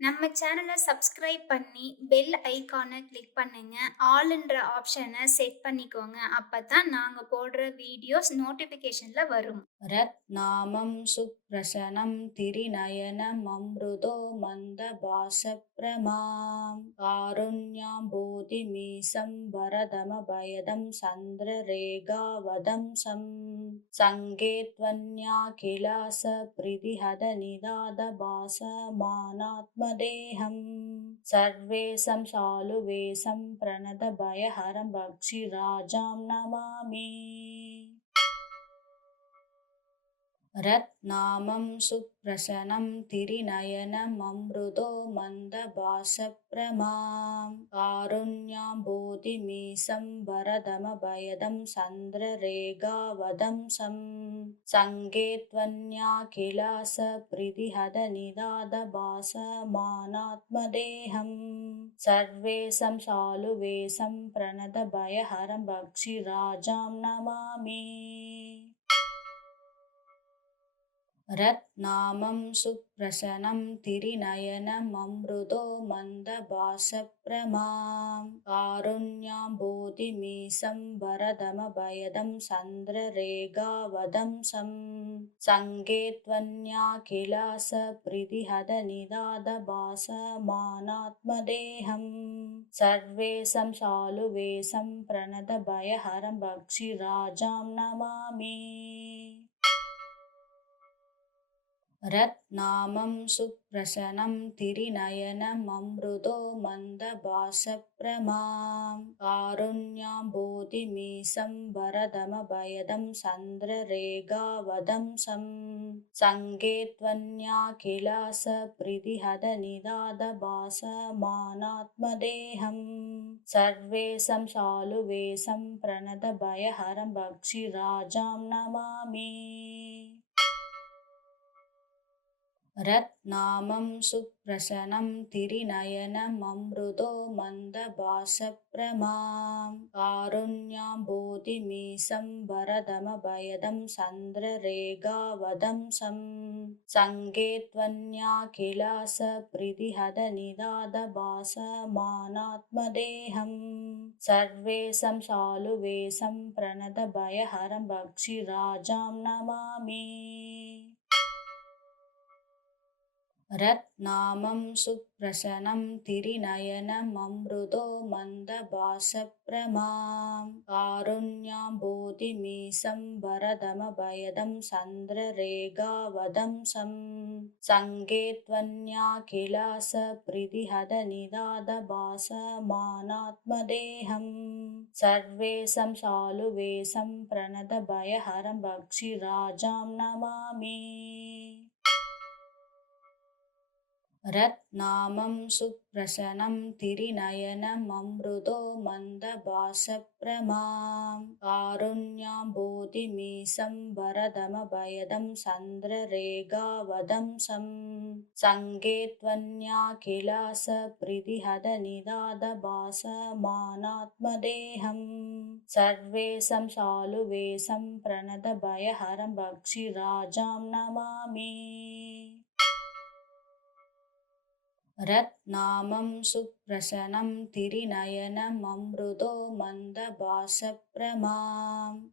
நம்ம சேனல சப்ஸ்கிரைப் பண்ணி, bell ஐகான click பண்ணுங்க. ஆல்ன்ற ஆப்ஷன செட் பண்ணிக்கோங்க. அப்பதான் நாங்க போடுற வீடியோஸ் நோட்டிஃபிகேஷன்ல வரும். रत्नामं सुप्रसनं तिरिनयनममृदो मन्दभासप्रमां कारुण्याम्बोधिमीशं वरदमभयदं सन्द्ररेगावदंसं सङ्गे त्वन्याखिलासपृथिहदनिदादभासमानात्मदेहं सर्वेशं शालुवेशं प्रणतभयहरं भक्षिराजां नमामि। रत्नामं सुप्रसनं तिरिनयनममृदो मन्दभासप्रमां कारुण्याम्बोधिमीशं वरदमभयदं सन्द्ररेगावदंसं सङ्गे त्वन्याखिलासपृथिहदनिदादभासमानात्मदेहं सर्वेशं शालुवेशं प्रणतभयहरं भक्षिराजां नमामि। रत्नामं सुप्रसनं तिरिनयनममृदो मन्दभासप्रमां कारुण्याम्बोधिमीशं वरदमभयदं सन्द्ररेगावदंसं सङ्गे त्वन्याखिलासपृथिहदनिदादभासमानात्मदेहं सर्वेशं शालुवेशं प्रणतभयहरं भक्षिराजां नमामि। रत्नामं सुप्रसनं तिरिनयनममृदो मन्दभासप्रमां कारुण्याम्बोधिमीशं वरदमभयदं सन्द्ररेगावदंसं सङ्गे त्वन्याखिलासपृथिहदनिदादभासमानात्मदेहं सर्वेशं शालुवेशं प्रणतभयहरं भक्षिराजां नमामि। रत्नामं सुप्रसनं तिरिनयनममृदो मन्दभासप्रमां कारुण्याम्बोधिमीशं वरदमभयदं सन्द्ररेगावदंसं सङ्गे त्वन्याखिलासपृथिहदनिदादभासमानात्मदेहं सर्वेशं शालुवेशं प्रणतभयहरं भक्षिराजां नमामि। रत्नामं सुप्रसनं तिरिनयनममृदो मन्दभासप्रमां कारुण्याम्बोधिमीशं वरदमभयदं सन्द्ररेगावदंसं सङ्गे त्वन्याखिलासपृथिहदनिदादभासमानात्मदेहं सर्वेशं शालुवेशं प्रणतभयहरं भक्षिराजां नमामि। रत्नामं सुप्रसनं तिरिनयनममृदो मन्दभासप्रमां कारुण्याम्बोधिमीशं वरदमभयदं सन्द्ररेगावदंसं सङ्गे त्वन्याखिलासपृथिहदनिदादभासमानात्मदेहं सर्वेशं शालुवेशं प्रणतभयहरं भक्षिराजां नमामि। रत्नामं सुप्रसनं तिरिनयनममृदो मन्दभासप्रमां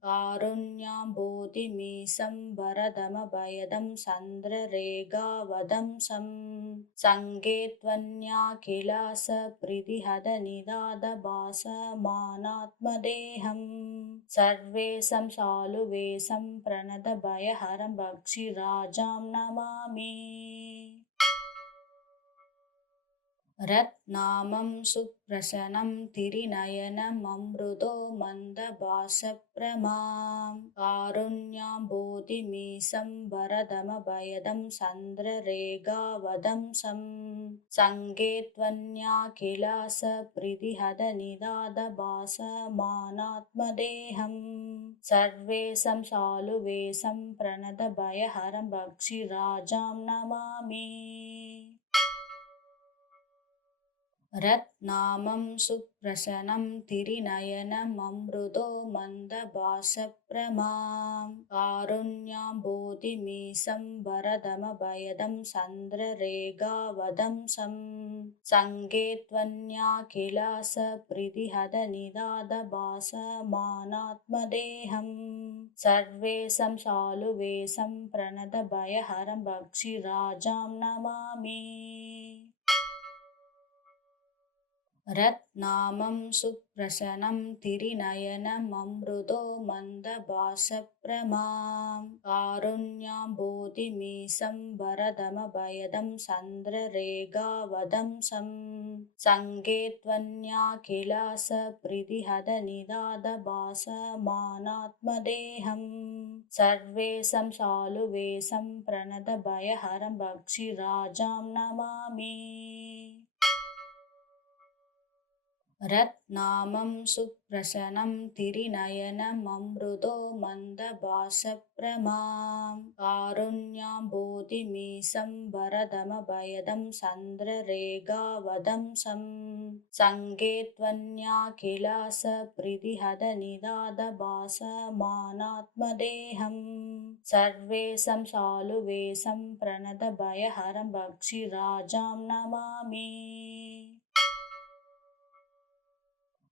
कारुण्याम्बोधिमीशं वरदमभयदं सन्द्ररेगावदंसं सङ्गे त्वन्याखिलासपृथिहदनिदादभासमानात्मदेहं सर्वेशं शालुवेशं प्रणतभयहरं भक्षिराजां नमामि। रत्नामं सुप्रसनं तिरिनयनममृदो मन्दभासप्रमां कारुण्याम्बोधिमीशं वरदमभयदं सन्द्ररेगावदंसं सङ्गे त्वन्याखिलासपृथिहदनिदादभासमानात्मदेहं सर्वेशं शालुवेशं प्रणतभयहरं भक्षिराजां नमामि। रत्नामं सुप्रसनं तिरिनयनममृदो मन्दभासप्रमां कारुण्याम्बोधिमीशं कारुण्याम्बोधिमीशं वरदमभयदं सन्द्ररेगावदंसं सङ्गे त्वन्याखिलासपृदिहदनिदादभासमानात्मदेहं सर्वेशं सालुवेशं प्रणतभयहरं भक्षिराजां नमामि। रत्नामं सुप्रसनं तिरिनयनममृदो मन्दभासप्रमां कारुण्याम्बोधिमीशं वरदमभयदं सन्द्ररेगावदंसं सङ्गे त्वन्याखिलासपृदिहदनिदादभासमानात्मदेहं सर्वेशं सालुवेशं प्रणतभयहरं भक्षिराजां नमामि। रत्नामं सुप्रसनं तिरिनयनममृदो मन्दभासप्रमां कारुण्याम्बोधिमीशं वरदमभयदं सन्द्ररेगावदंसं सङ्गे त्वन्याखिलासपृदिहदनिदादभासमानात्मदेहं सर्वेशं सालुवेशं प्रणतभयहरं भक्षिराजां नमामि।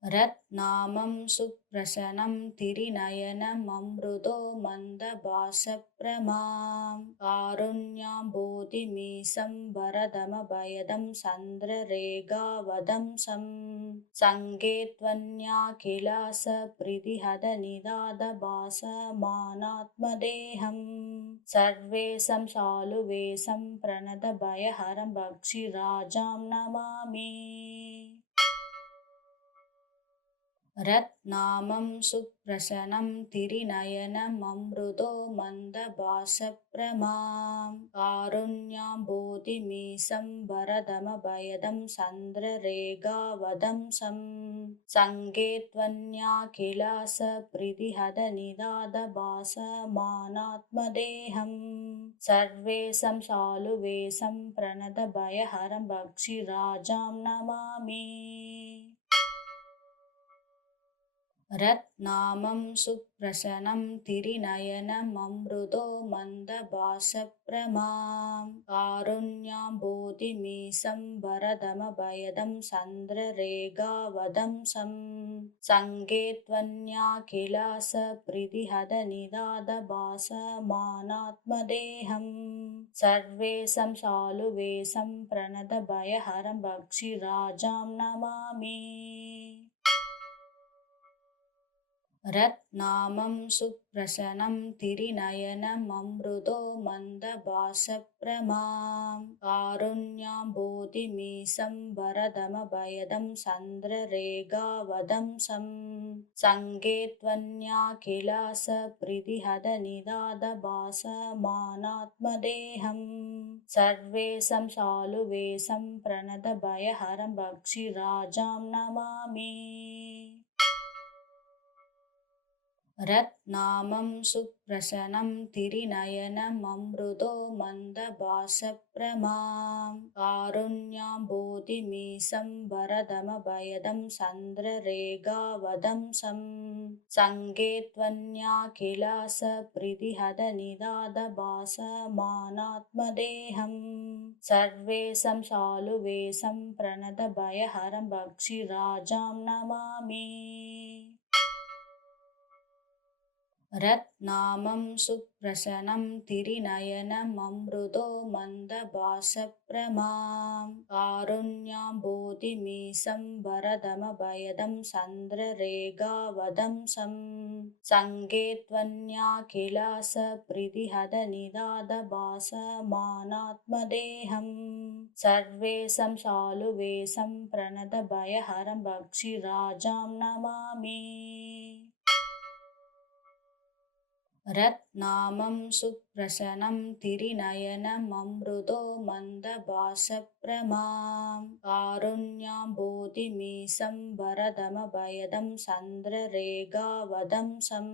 रत्नामं सुप्रसनं तिरिनयनममृदो मन्दभासप्रमां कारुण्याम्बोधिमीशं वरदमभयदं सन्द्ररेगावदंसं सङ्गे त्वन्याखिलासपृदिहदनिदादभासमानात्मदेहं सर्वेशं सालुवेशं प्रणतभयहरं भक्षिराजां नमामि। रत्नामं सुप्रसनं तिरिनयनममृदो मन्दभासप्रमां कारुण्याम्बोधिमीशं वरदमभयदं सन्द्ररेगावदंसं सङ्गे त्वन्याखिलासपृदिहदनिदादभासमानात्मदेहं सर्वेशं सालुवेशं प्रणतभयहरं भक्षिराजां नमामि। रत्नामं सुप्रसनं तिरिनयनममृदो मन्दभासप्रमां कारुण्याम्बोधिमीशं वरदमभयदं सन्द्ररेगावदंसं सङ्गे त्वन्याखिलासपृदिहदनिदादभासमानात्मदेहं सर्वेशं सालुवेशं प्रणतभयहरं भक्षिराजां नमामि। रत्नामं सुप्रसनं तिरिनयनममृदो मन्दभासप्रमां कारुण्याम्बोधिमीशं वरदमभयदं सन्द्ररेगावदंसं सङ्गे त्वन्याखिलासपृदिहदनिदादभासमानात्मदेहं सर्वेशं सालुवेशं प्रणतभयहरं भक्षिराजां नमामि। रत्नामं सुप्रसनं तिरिनयनममृदो मन्दभासप्रमां कारुण्याम्बोधिमीशं वरदमभयदं सन्द्ररेगावदंसं सङ्गे त्वन्याखिलासपृदिहदनिदादभासमानात्मदेहं सर्वेशं सालुवेशं प्रणतभयहरं भक्षिराजां नमामि। रत्नामं सुप्रसनं तिरिनयनममृदो मन्दभासप्रमां कारुण्याम्बोधिमीशं वरदमभयदं सन्द्ररेगावदंसं सङ्गे त्वन्याखिलासपृदिहदनिदादभासमानात्मदेहं सर्वेशं सालुवेशं प्रणतभयहरं भक्षिराजां नमामि। रत्नामं सुप्रसनं तिरिनयनममृदो मन्दभासप्रमां कारुण्याम्बोधिमीशं वरदमभयदं सन्द्ररेगावदंसं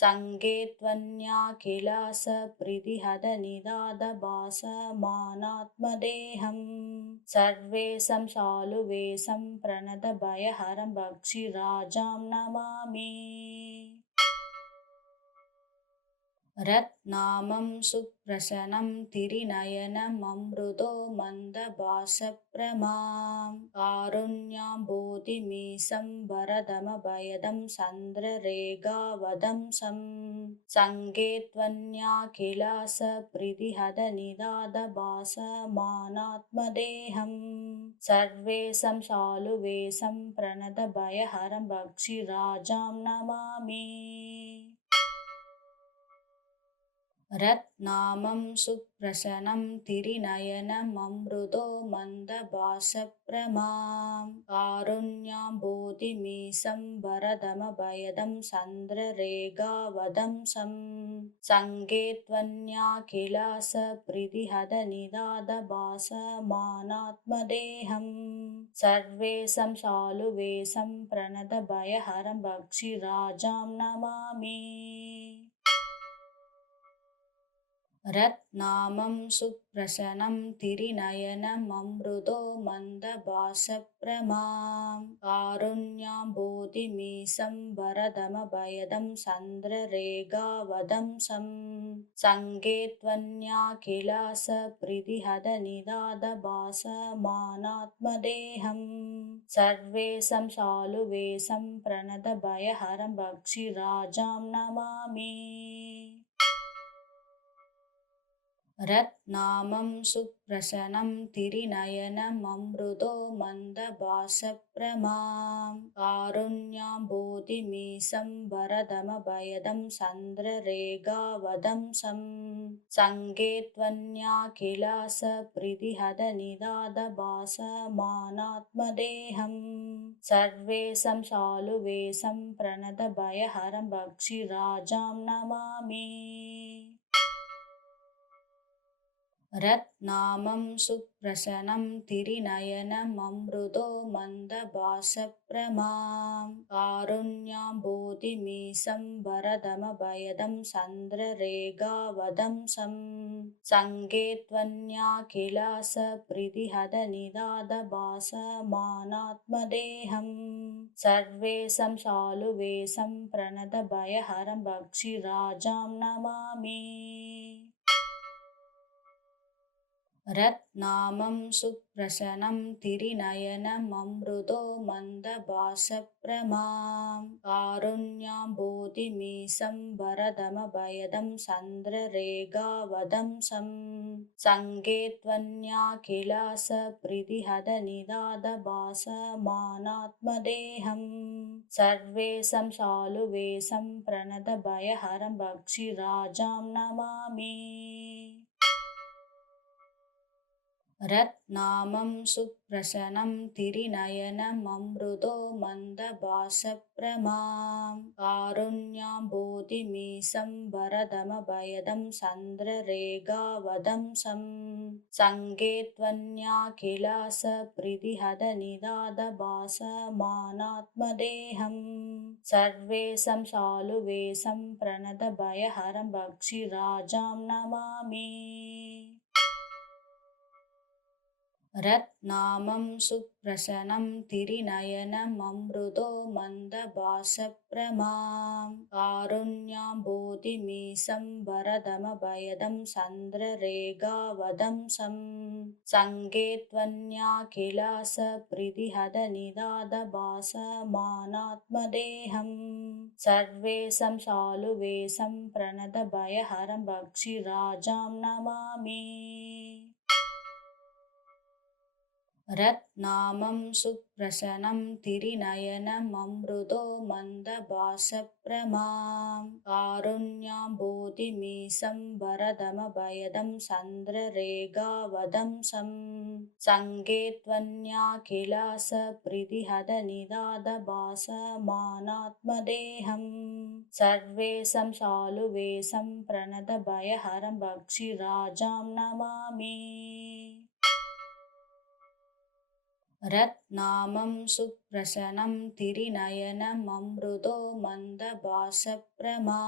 सङ्गे त्वन्याखिलासपृदिहदनिदादभासमानात्मदेहं सर्वेशं सालुवेशं प्रणतभयहरं भक्षिराजां नमामि। रत्नामं सुप्रसनं तिरिनयनममृदो मन्दभासप्रमां कारुण्याम्बोधिमीशं वरदमभयदं सन्द्ररेगावदंसं सङ्गे त्वन्याखिलासपृदिहदनिदादभासमानात्मदेहं सर्वेशं शालुवेशं प्रणतभयहरं भक्षिराजां नमामि रत्नामं सुप्रसनं तिरिनयनममृदो मन्दभासप्रमां कारुण्याम्बोधिमीशं वरदमभयदं सन्द्ररेगावदंसं सङ्गे त्वन्याखिलासपृदिहदनिदादभासमानात्मदेहं सर्वेशं शालुवेशं प्रणतभयहरं भक्षिराजां नमामि रत्नामं सुप्रसनं तिरिनयनममृदो मन्दभासप्रमां कारुण्याम्बोधिमीशं वरदमभयदं सन्द्ररेगावदंसं सङ्गे त्वन्याखिलासपृदिहदनिदादभासमानात्मदेहं सर्वेशं शालुवेशं प्रणतभयहरं भक्षिराजां नमामि रत्नामं सुप्रसनं तिरिनयनममृदो मन्दभासप्रमां कारुण्याम्बोधिमीशं वरदमभयदं सन्द्ररेगावदंसं सङ्गे त्वन्याखिलासपृदिहदनिदादभासमानात्मदेहं सर्वेशं शालुवेशं प्रणतभयहरं भक्षिराजां नमामि रत्नामं सुप्रसनं तिरिनयनममृदो मन्दभासप्रमां कारुण्याम्बोधिमीशं वरदमभयदं सन्द्ररेगावदंसं सङ्गे त्वन्याखिलासपृदिहदनिदादभासमानात्मदेहं सर्वेशं शालुवेशं प्रणतभयहरं भक्षिराजां नमामि रत्नामं सुप्रसनं तिरिनयनममृदो मन्दभासप्रमां कारुण्याम्बोधिमीशं वरदमभयदं सन्द्ररेगावदंसं सङ्गे त्वन्याखिलासपृदिहदनिदादभासमानात्मदेहं सर्वेशं शालुवेशं प्रणतभयहरं भक्षिराजां नमामि रत्नामं सुप्रसनं तिरिनयनममृदो मन्दभासप्रमां कारुण्याम्बोधिमीशं वरदमभयदं सन्द्ररेगावदंसं सङ्गे त्वन्याखिलासपृदिहदनिदादभासमानात्मदेहं सर्वेशं शालुवेशं प्रणतभयहरं भक्षिराजां नमामि रत्नामं सुप्रसनं तिरिनयनममृदो मन्दभासप्रमां कारुण्याम्बोधिमीशं वरदमभयदं सन्द्ररेगावदंसं सङ्गे त्वन्याखिलासपृदिहदनिदादभासमानात्मदेहं सर्वेशं शालुवेशं प्रणतभयहरं भक्षिराजां नमामि रत्नामं सुप्रसनं तिरिनयनममृदो मन्दभासप्रमां कारुण्याम्बोधिमीशं वरदमभयदं सन्द्ररेगावदंसं सङ्गे त्वन्याखिलासपृदिहदनिदादभासमानात्मदेहं सर्वेशं शालुवेशं प्रणतभयहरं भक्षिराजां नमामि रत्नामं सुप्रसनं तिरिनयनममृदो मन्दभासप्रमां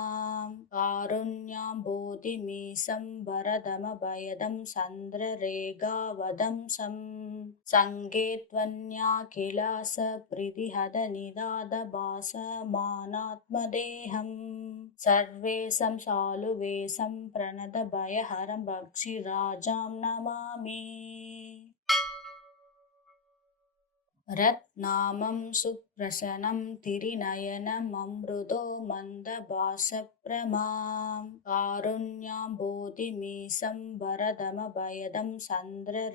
कारुण्याम्बोधिमीशं वरदमभयदं सन्द्ररेगावदंसं सङ्गे त्वन्याखिलासपृथिहदनिदादभासमानात्मदेहं सर्वेशं शालुवेशं प्रणतभयहरं भक्षिराजां नमामि। रत्नामं सुप्रसनं तिरिनयनममृदो मन्दभासप्रमां कारुण्याम्बोधिमीशं वरदमभयदं सन्द्ररेगावदंसं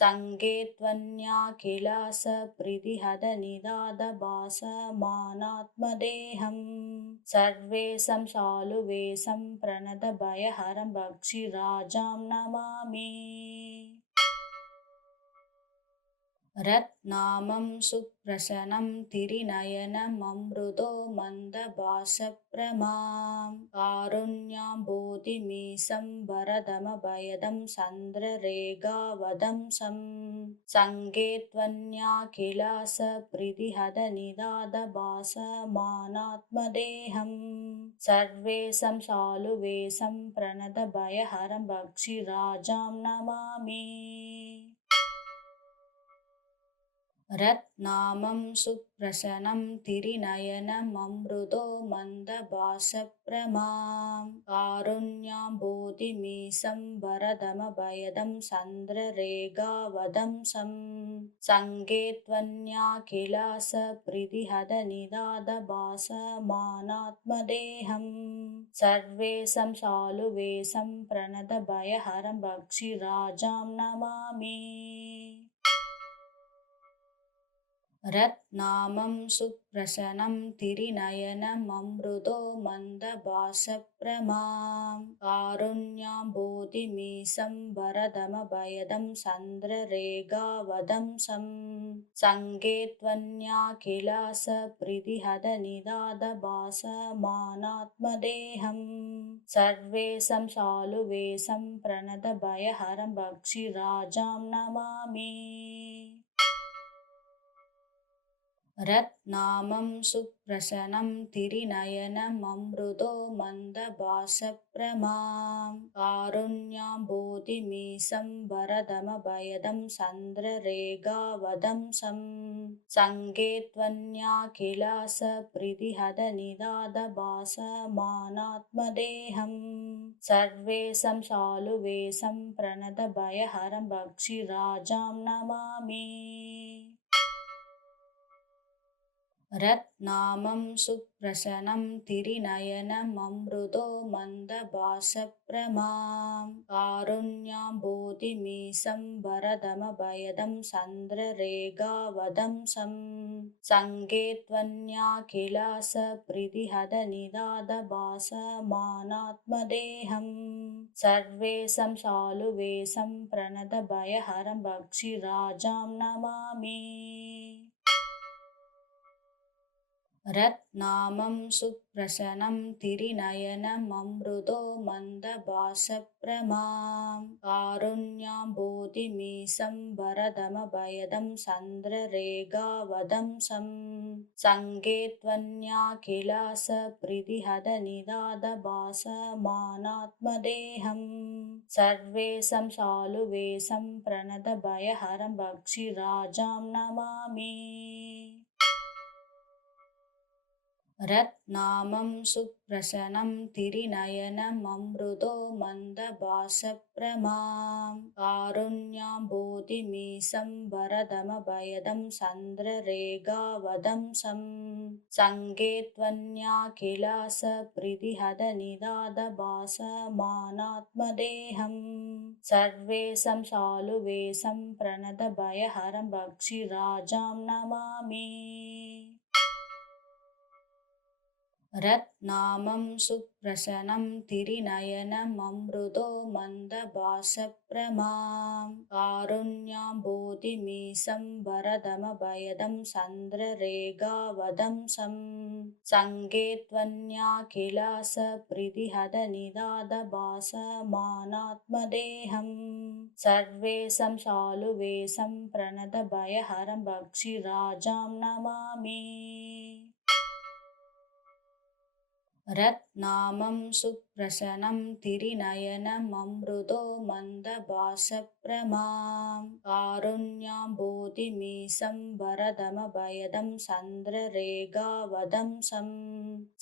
सङ्गे त्वन्याखिलासपृथिहदनिदादभासमानात्मदेहं सर्वेशं शालुवेशं प्रणतभयहरं भक्षिराजां नमामि। रत्नामं सुप्रसनं तिरिनयनममृदो मन्दभासप्रमां कारुण्याम्बोधिमीशं वरदमभयदं सन्द्ररेगावदंसं सङ्गे त्वन्याखिलासपृथिहदनिदादभासमानात्मदेहं सर्वेशं शालुवेशं प्रणतभयहरं भक्षिराजां नमामि। रत्नामं सुप्रसनं तिरिनयनममृदो मन्दभासप्रमां कारुण्याम्बोधिमीशं वरदमभयदं सन्द्ररेगावदंसं सङ्गे त्वन्याखिलासपृथिहदनिदादभासमानात्मदेहं सर्वेशं शालुवेशं प्रणतभयहरं भक्षिराजां नमामि। रत्नामं सुप्रसनं तिरिनयनममृदो मन्दभासप्रमां कारुण्याम्बोधिमीशं वरदमभयदं सन्द्ररेगावदंसं सङ्गे त्वन्याखिलासपृथिहदनिदादभासमानात्मदेहं सर्वेशं शालुवेशं प्रणतभयहरं भक्षिराजां नमामि। रत्नामं सुप्रसनं तिरिनयनममृदो मन्दभासप्रमां कारुण्याम्बोधिमीशं वरदमभयदं सन्द्ररेगावदंसं सङ्गे त्वन्याखिलासपृथिहदनिदादभासमानात्मदेहं सर्वेशं शालुवेशं प्रणतभयहरं भक्षिराजां नमामि। रत्नामं सुप्रसनं तिरिनयनममृदो मन्दभासप्रमां कारुण्याम्बोधिमीशं वरदमभयदं सन्द्ररेगावदंसं सङ्गे त्वन्याखिलासपृथिहदनिदादभासमानात्मदेहं सर्वेशं शालुवेशं प्रणतभयहरं भक्षिराजां नमामि। रत्नामं सुप्रसनं तिरिनयनममृदो मन्दभासप्रमां कारुण्याम्बोधिमीशं वरदमभयदं सन्द्ररेगावदंसं सङ्गे त्वन्याखिलासपृथिहदनिदादभासमानात्मदेहं सर्वेशं शालुवेशं प्रणतभयहरं भक्षिराजां नमामि। रत्नामं सुप्रसनं तिरिनयनममृदो मन्दभासप्रमां कारुण्याम्बोधिमीशं वरदमभयदं सन्द्ररेगावदंसं सङ्गे त्वन्याखिलासपृथिहदनिदादभासमानात्मदेहं सर्वेशं शालुवेशं प्रणतभयहरं भक्षिराजां नमामि। रत्नामं सुप्रसनं तिरिनयनममृदो मन्दभासप्रमां कारुण्याम्बोधिमीशं वरदमभयदं सन्द्ररेगावदंसं सङ्गे त्वन्याखिलासप्रीतिहदनिदादभासमानात्मदेहं सर्वेशं शालुवेशं प्रणतभयहरं भक्षिराजां नमामि रत्नामं सुप्रसनं तिरिनयनममृदो मन्दभासप्रमां कारुण्याम्बोधिमीशं वरदमभयदं सन्द्ररेगावदंसं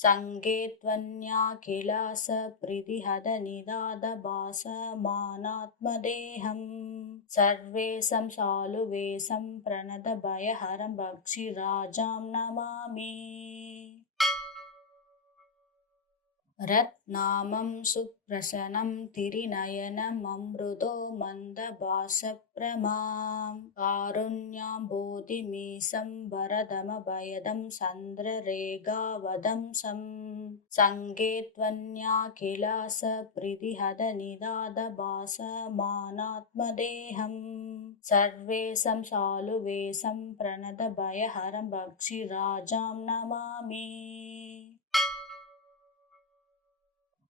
सङ्गे त्वन्याखिलासप्रीतिहदनिदादभासमानात्मदेहं सर्वेशं शालुवेशं प्रणतभयहरं भक्षिराजां नमामि रत्नामं सुप्रसनं तिरिनयनममृदो मन्दभासप्रमां कारुण्याम्बोधिमीशं वरदमभयदं सन्द्ररेगावदंसं सङ्गे त्वन्याखिलासप्रीतिहदनिदादभासमानात्मदेहं सर्वेशं शालुवेशं प्रणतभयहरं भक्षिराजां नमामि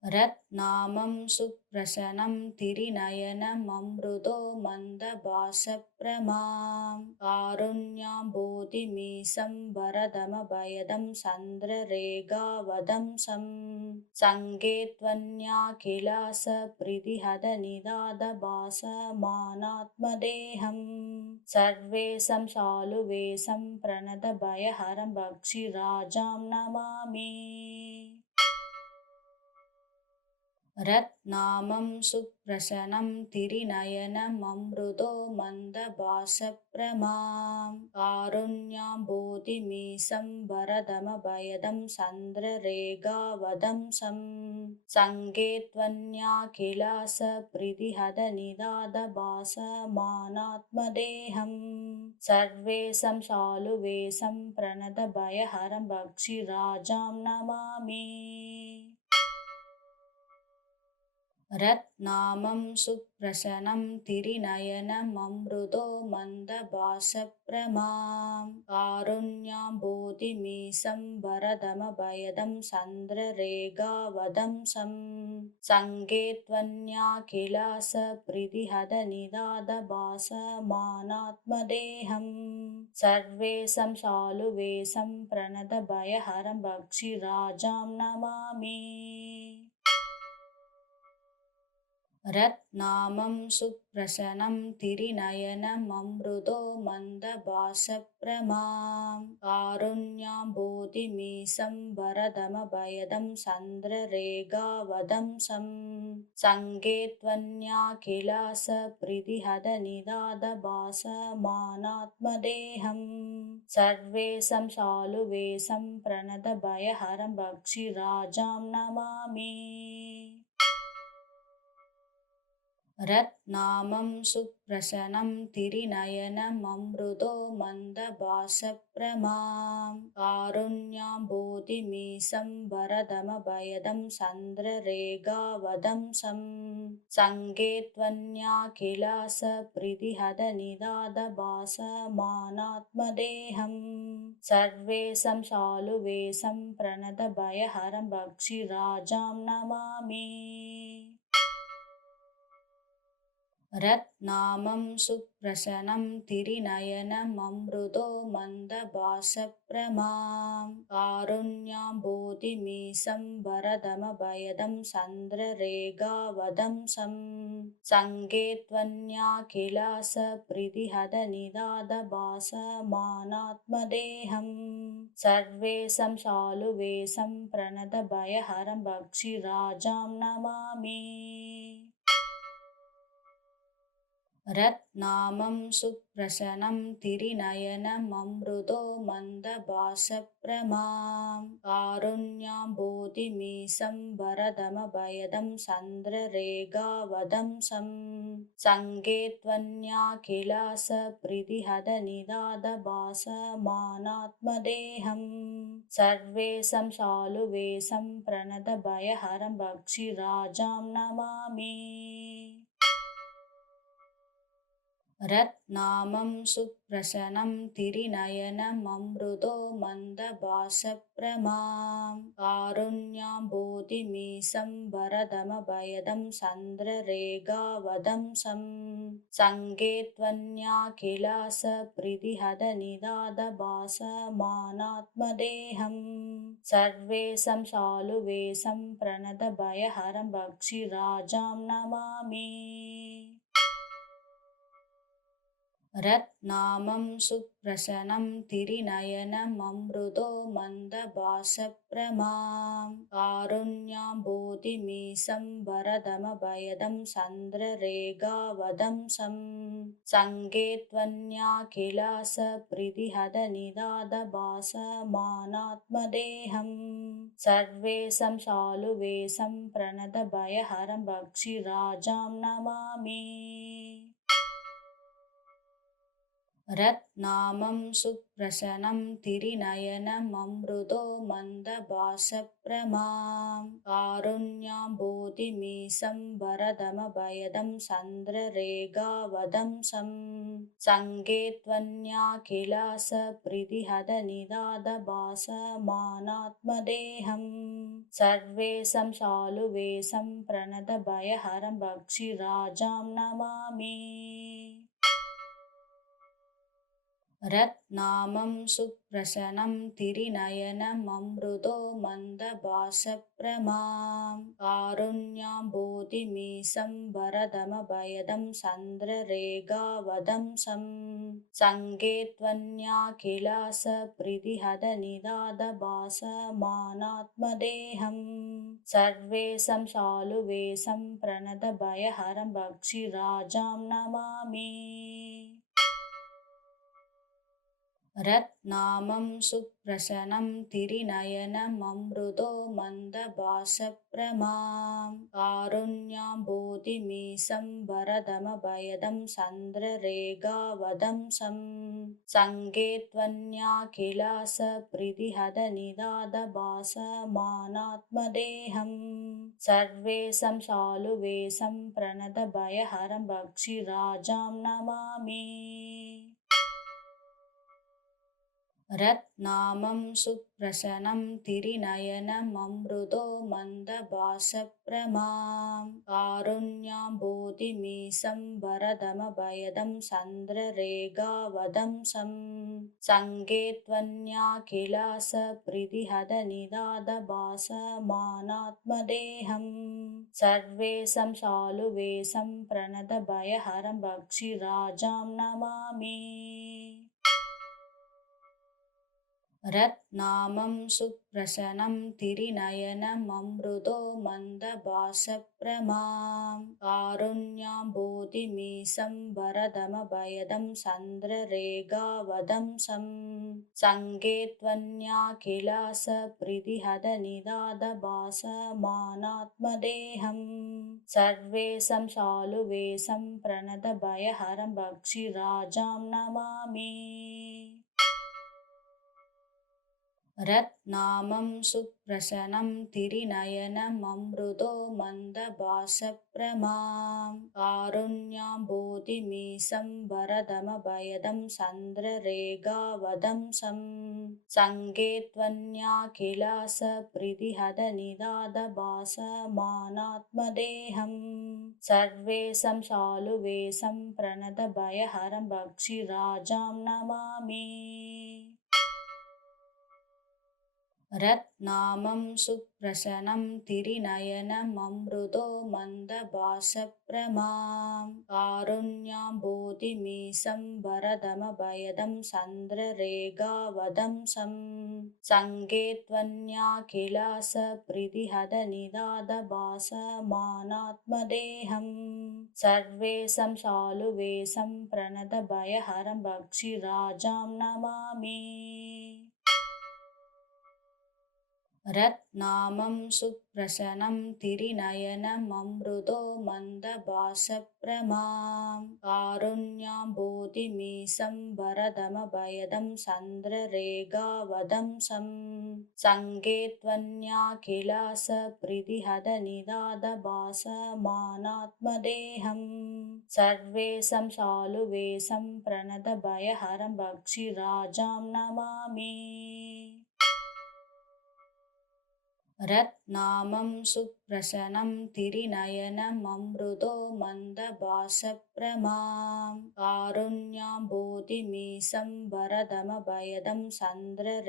रत्नामं सुप्रसनं तिरिनयनममृदो मन्दभासप्रमां कारुण्याम्बोधिमीशं वरदमभयदं सन्द्ररेगावदंसं सङ्गे त्वन्याखिलासप्रीतिहदनिदादभासमानात्मदेहं सर्वेशं शालुवेशं प्रणतभयहरं भक्षिराजां नमामि रत्नामं सुप्रसनं तिरिनयनममृदो मन्दभासप्रमां कारुण्याम्बोधिमीशं वरदमभयदं सन्द्ररेगावदंसं सङ्गे त्वन्याखिलासप्रीतिहदनिदादभासमानात्मदेहं सर्वेशं शालुवेशं प्रणतभयहरं भक्षिराजां नमामि रत्नामं सुप्रसनं तिरिनयनममृदो मन्दभासप्रमां कारुण्याम्बोधिमीशं वरदमभयदं सन्द्ररेगावदंसं सङ्गे त्वन्याखिलासप्रीतिहदनिदादभासमानात्मदेहं सर्वेशं शालुवेशं प्रणतभयहरं भक्षिराजां नमामि रत्नामं सुप्रसनं तिरिनयनममृदो मन्दभासप्रमां कारुण्याम्बोधिमीशं वरदमभयदं सन्द्ररेगावदंसं सङ्गे त्वन्याखिलासप्रीतिहदनिदादभासमानात्मदेहं सर्वेशं शालुवेशं प्रणतभयहरं भक्षिराजां नमामि रत्नामं सुप्रसनं तिरिनयनममृदो मन्दभासप्रमां कारुण्याम्बोधिमीशं वरदमभयदं सन्द्ररेगावदंसं सङ्गे त्वन्याखिलासप्रीतिहदनिदादभासमानात्मदेहं सर्वेशं शालुवेशं प्रणतभयहरं भक्षिराजां नमामि रत्नामं सुप्रसनं तिरिनयनममृदो मन्दभासप्रमां कारुण्याम्बोधिमीशं वरदमभयदं सन्द्ररेगावदंसं सङ्गे त्वन्याखिलासप्रीतिहदनिदादभासमानात्मदेहं सर्वेशं शालुवेशं प्रणतभयहरं भक्षिराजां नमामि रत्नामं सुप्रसनं तिरिनयनममृदो मन्दभासप्रमां कारुण्याम्बोधिमीशं वरदमभयदं सन्द्ररेगावदंसं सङ्गे त्वन्याखिलासपृथिहदनिदादभासमानात्मदेहं सर्वेशं शालुवेशं प्रणतभयहरं भक्षिराजां नमामि। रत्नामं सुप्रसनं तिरिनयनममृदो मन्दभासप्रमां कारुण्याम्बोधिमीशं वरदमभयदं सन्द्ररेगावदंसं सङ्गे त्वन्याखिलासपृथिहदनिदादभासमानात्मदेहं सर्वेशं शालुवेशं प्रणतभयहरं भक्षिराजां नमामि। रत्नामं सुप्रसनं तिरिनयनममृदो मन्दभासप्रमां कारुण्याम्बोधिमीशं वरदमभयदं सन्द्ररेगावदंसं सङ्गे त्वन्याखिलासपृथिहदनिदादभासमानात्मदेहं सर्वेशं शालुवेशं प्रणतभयहरं भक्षिराजां नमामि। रत्नामं सुप्रसनं तिरिनयनममृदो मन्दभासप्रमां कारुण्याम्बोधिमीशं वरदमभयदं सन्द्ररेगावदंसं सङ्गे त्वन्याखिलासपृथिहदनिदादभासमानात्मदेहं सर्वेशं शालुवेशं प्रणतभयहरं भक्षिराजां नमामि। रत्नामं सुप्रसनं तिरिनयनममृदो मन्दभासप्रमां कारुण्याम्बोधिमीशं वरदमभयदं सन्द्ररेगावदंसं सङ्गे त्वन्याखिलासपृथिहदनिदादभासमानात्मदेहं सर्वेशं शालुवेशं प्रणतभयहरं भक्षिराजां नमामि। रत्नामं सुप्रसनं तिरिनयनममृदो मन्दभासप्रमां कारुण्याम्बोधिमीशं वरदमभयदं सन्द्ररेगावदंसं सङ्गे त्वन्याखिलासपृथिहदनिदादभासमानात्मदेहं सर्वेशं शालुवेशं प्रणतभयहरं भक्षिराजां नमामि। रत्नामं सुप्रसनं तिरिनयनममृदो मन्दभासप्रमां कारुण्याम्बोधिमीशं वरदमभयदं सन्द्ररेगावदंसं सङ्गे त्वन्याखिलासपृथिहदनिदादभासमानात्मदेहं सर्वेशं शालुवेशं प्रणतभयहरं भक्षिराजां नमामि। रत्नामं सुप्रसनं तिरिनयनममृदो मन्दभासप्रमां कारुण्याम्बोधिमीशं वरदमभयदं सन्द्ररेगावदंसं सङ्गे त्वन्याखिलासपृथिहदनिदादभासमानात्मदेहं सर्वेशं शालुवेशं प्रणतभयहरं भक्षिराजां नमामि। रत्नामं सुप्रसनं तिरिनयनममृदो मन्दभासप्रमां कारुण्याम्बोधिमीशं वरदमभयदं सन्द्ररेगावदंसं सङ्गे त्वन्याखिलासपृथिहदनिदादभासमानात्मदेहं सर्वेशं शालुवेशं प्रणतभयहरं भक्षिराजां नमामि। रत्नामं सुप्रसनं तिरिनयनममृदो मन्दभासप्रमां कारुण्याम्बोधिमीशं वरदमभयदं सन्द्ररेगावदंसं सङ्गे त्वन्याखिलासपृदिहदनिदादभासमानात्मदेहं सर्वेशं शालुवेशं प्रणतभयहरं भक्षिराजां नमामि। रत्नामं सुप्रसनं तिरिनयनममृदो मन्दभासप्रमां कारुण्याम्बोधिमीशं वरदमभयदं सन्द्ररेगावदंसं सङ्गे त्वन्याखिलासपृदिहदनिदादभासमानात्मदेहं सर्वेशं शालुवेशं प्रणतभयहरं भक्षिराजां नमामि। रत्नामं सुप्रसनं तिरिनयनममृदो मन्दभासप्रमां कारुण्याम्बोधिमीशं वरदमभयदं सन्द्ररेगावदंसं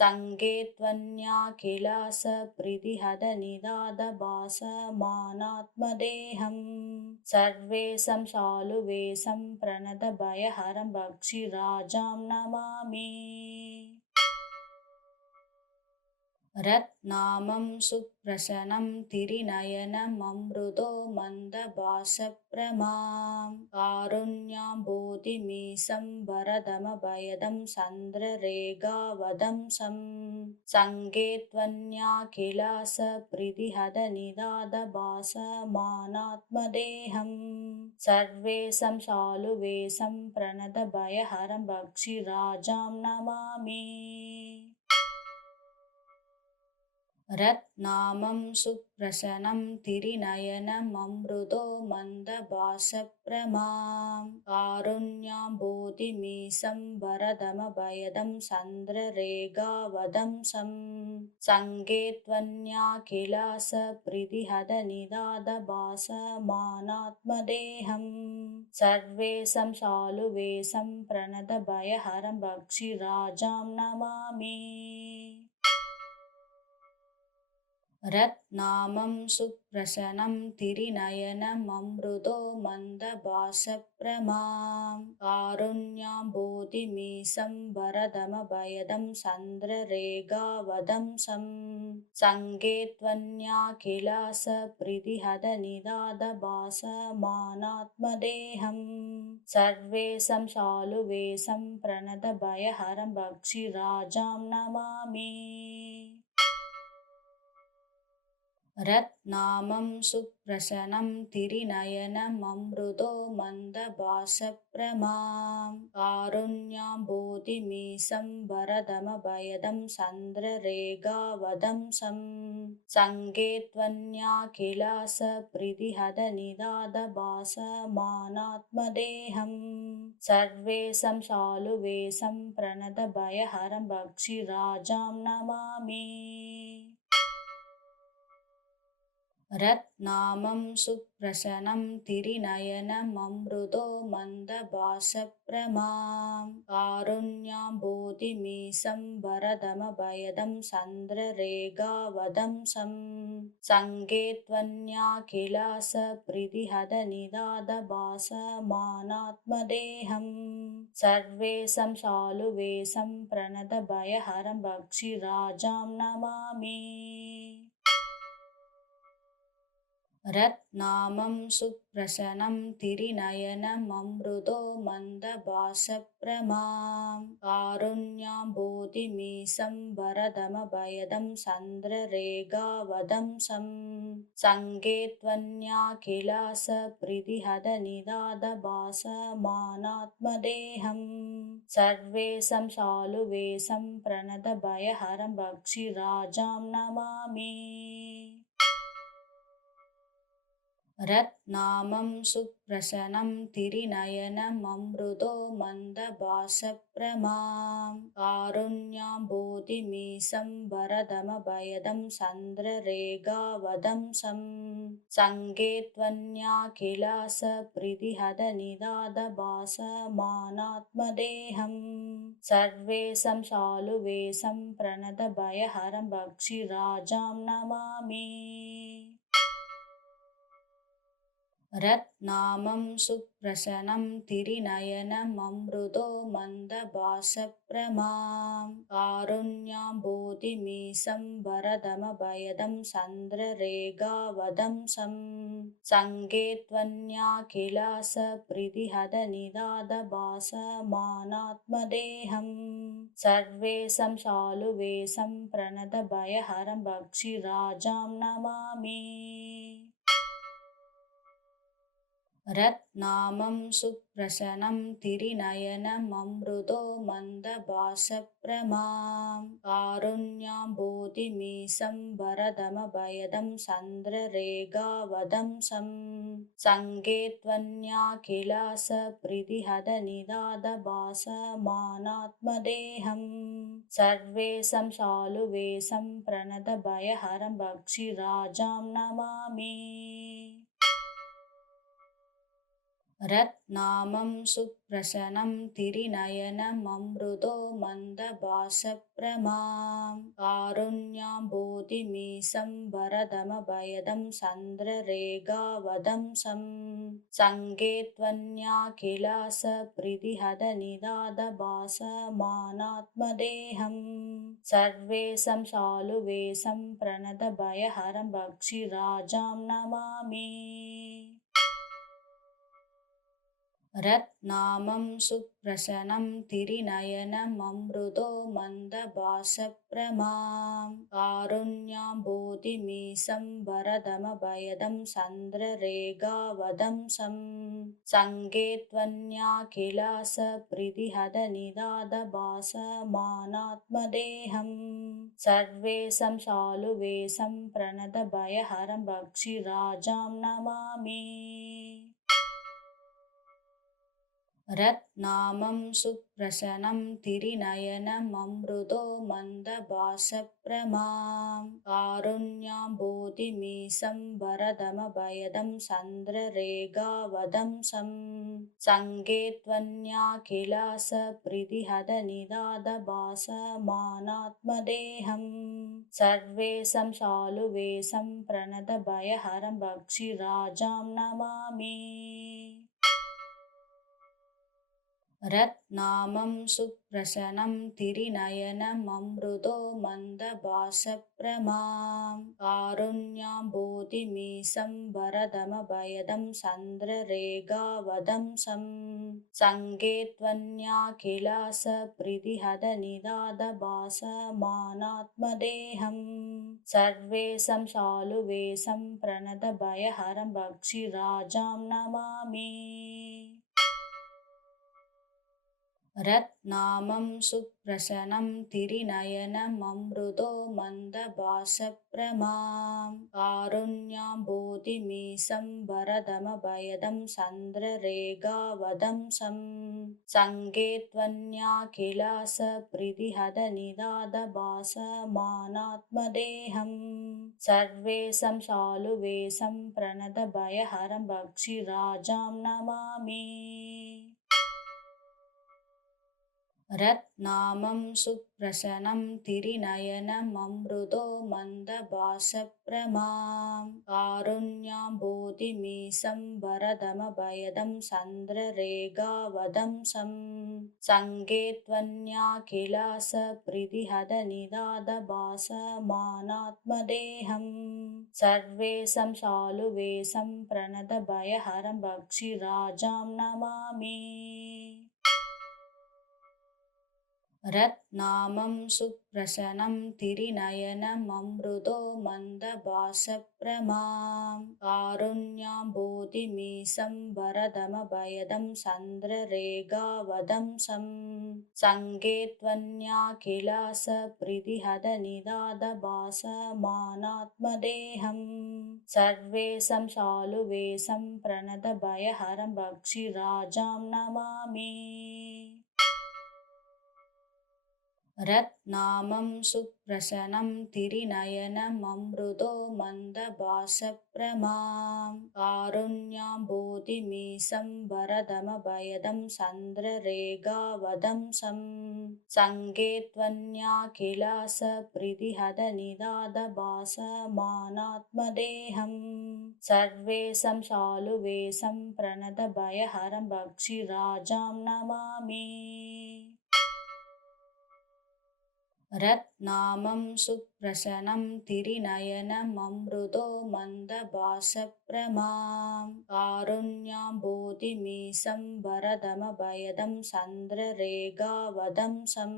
सङ्गे त्वन्याखिलासपृदिहदनिदादभासमानात्मदेहं सर्वेशं शालुवेशं प्रणतभयहरं भक्षिराजां नमामि। रत्नामं सुप्रसनं तिरिनयनममृदो मन्दभासप्रमां कारुण्याम्बोधिमीशं वरदमभयदं सन्द्ररेगावदंसं सङ्गे त्वन्याखिलासपृदिहदनिदादभासमानात्मदेहं सर्वेशं शालुवेशं प्रणतभयहरं भक्षिराजां नमामि। रत्नामं सुप्रसनं तिरिनयनममृदो मन्दभासप्रमां कारुण्याम्बोधिमीशं वरदमभयदं सन्द्ररेगावदंसं सङ्गे त्वन्याखिलासपृदिहदनिदादभासमानात्मदेहं सर्वेशं शालुवेशं प्रणतभयहरं भक्षिराजां नमामि। रत्नामं सुप्रसनं तिरिनयनममृदो मन्दभासप्रमां कारुण्याम्बोधिमीशं वरदमभयदं सन्द्ररेगावदंसं सङ्गे त्वन्याखिलासपृदिहदनिदादभासमानात्मदेहं सर्वेशं शालुवेशं प्रणतभयहरं भक्षिराजां नमामि। रत्नामं सुप्रसनं तिरिनयनममृदो मन्दभासप्रमां कारुण्याम्बोधिमीशं वरदमभयदं सन्द्ररेगावदंसं सङ्गे त्वन्याखिलासपृदिहदनिदादभासमानात्मदेहं सर्वेशं शालुवेशं प्रणतभयहरं भक्षिराजां नमामि। रत्नामं सुप्रसनं तिरिनयनममृदो मन्दभासप्रमां कारुण्याम्बोधिमीशं वरदमभयदं सन्द्ररेगावदंसं सङ्गे त्वन्याखिलासपृदिहदनिदादभासमानात्मदेहं सर्वेशं शालुवेशं प्रणतभयहरं भक्षिराजां नमामि। रत्नामं सुप्रसनं तिरिनयनममृदो मन्दभासप्रमां कारुण्याम्बोधिमीशं वरदमभयदं सन्द्ररेगावदंसं सङ्गे त्वन्याखिलासपृदिहदनिदादभासमानात्मदेहं सर्वेशं शालुवेशं प्रणतभयहरं भक्षिराजां नमामि। रत्नामं सुप्रसनं तिरिनयनममृदो मन्दभासप्रमां कारुण्याम्बोधिमीशं वरदमभयदं सन्द्ररेगावदंसं सङ्गे त्वन्याखिलासपृथिहदनिदादभासमानात्मदेहं सर्वेशं शालुवेशं प्रणतभयहरं भक्षिराजां नमामि। रत्नामं सुप्रसनं तिरिनयनममृदो मन्दभासप्रमां कारुण्याम्बोधिमीशं वरदमभयदं सन्द्ररेगावदंसं सङ्गे त्वन्याखिलासपृथिहदनिदादभासमानात्मदेहं सर्वेशं शालुवेशं प्रणतभयहरं भक्षिराजां नमामि। रत्नामं सुप्रसनं तिरिनयनममृदो मन्दभासप्रमां कारुण्याम्बोधिमीशं वरदमभयदं सन्द्ररेगावदंसं सङ्गे त्वन्याखिलासपृथिहदनिदादभासमानात्मदेहं सर्वेशं शालुवेशं प्रणतभयहरं भक्षिराजां नमामि। रत्नामं सुप्रसनं तिरिनयनममृदो मन्दभासप्रमां कारुण्याम्बोधिमीशं वरदमभयदं सन्द्ररेगावदंसं सङ्गे त्वन्याखिलासपृथिहदनिदादभासमानात्मदेहं सर्वेशं शालुवेशं प्रणतभयहरं भक्षिराजां नमामि। रत्नामं सुप्रसनं तिरिनयनममृदो मन्दभासप्रमां कारुण्याम्बोधिमीशं वरदमभयदं सन्द्ररेगावदंसं सङ्गे त्वन्याखिलासपृथिहदनिदादभासमानात्मदेहं सर्वेशं शालुवेशं प्रणतभयहरं भक्षिराजां नमामि। रत्नामं सुप्रसनं तिरिनयनममृदो मन्दभासप्रमां कारुण्याम्बोधिमीशं वरदमभयदं सन्द्ररेगावदंसं सङ्गे त्वन्याखिलासपृथिहदनिदादभासमानात्मदेहं सर्वेशं शालुवेशं प्रणतभयहरं भक्षिराजां नमामि। रत्नामं सुप्रसनं तिरिनयनममृदो मन्दभासप्रमां कारुण्याम्बोधिमीशं वरदमभयदं सन्द्ररेगावदंसं सङ्गे त्वन्याखिलासपृथिहदनिदादभासमानात्मदेहं सर्वेशं शालुवेशं प्रणतभयहरं भक्षिराजां नमामि। रत्नामं सुप्रसनं तिरिनयनममृदो मन्दभासप्रमां कारुण्याम्बोधिमीशं वरदमभयदं सन्द्ररेगावदंसं सङ्गे त्वन्याखिलासपृथिहदनिदादभासमानात्मदेहं सर्वेशं शालुवेशं प्रणतभयहरं भक्षिराजां नमामि। रत्नामं सुप्रसनं तिरिनयनममृदो मन्दभासप्रमां कारुण्याम्बोधिमीशं वरदमभयदं सन्द्ररेगावदंसं सङ्गे त्वन्याखिलासपृथिहदनिदादभासमानात्मदेहं सर्वेशं शालुवेशं प्रणतभयहरं भक्षिराजां नमामि। रत्नामं सुप्रसनं तिरिनयनममृदो मन्दभासप्रमां कारुण्याम्बोधिमीशं वरदमभयदं सन्द्ररेगावदंसं सङ्गे त्वन्याखिलासपृदिहदनिदादभासमानात्मदेहं सर्वेशं शालुवेशं प्रणतभयहरं भक्षिराजां नमामि। रत्नामं सुप्रसनं तिरिनयनममृदो मन्दभासप्रमां कारुण्याम्बोधिमीशं वरदमभयदं सन्द्ररेगावदंसं सङ्गे त्वन्याखिलासपृदिहदनिदादभासमानात्मदेहं सर्वेशं शालुवेशं प्रणतभयहरं भक्षिराजां नमामि। रत्नामं सुप्रसनं तिरिनयनममृदो मन्दभासप्रमां कारुण्याम्बोधिमीशं वरदमभयदं सन्द्ररेगावदंसं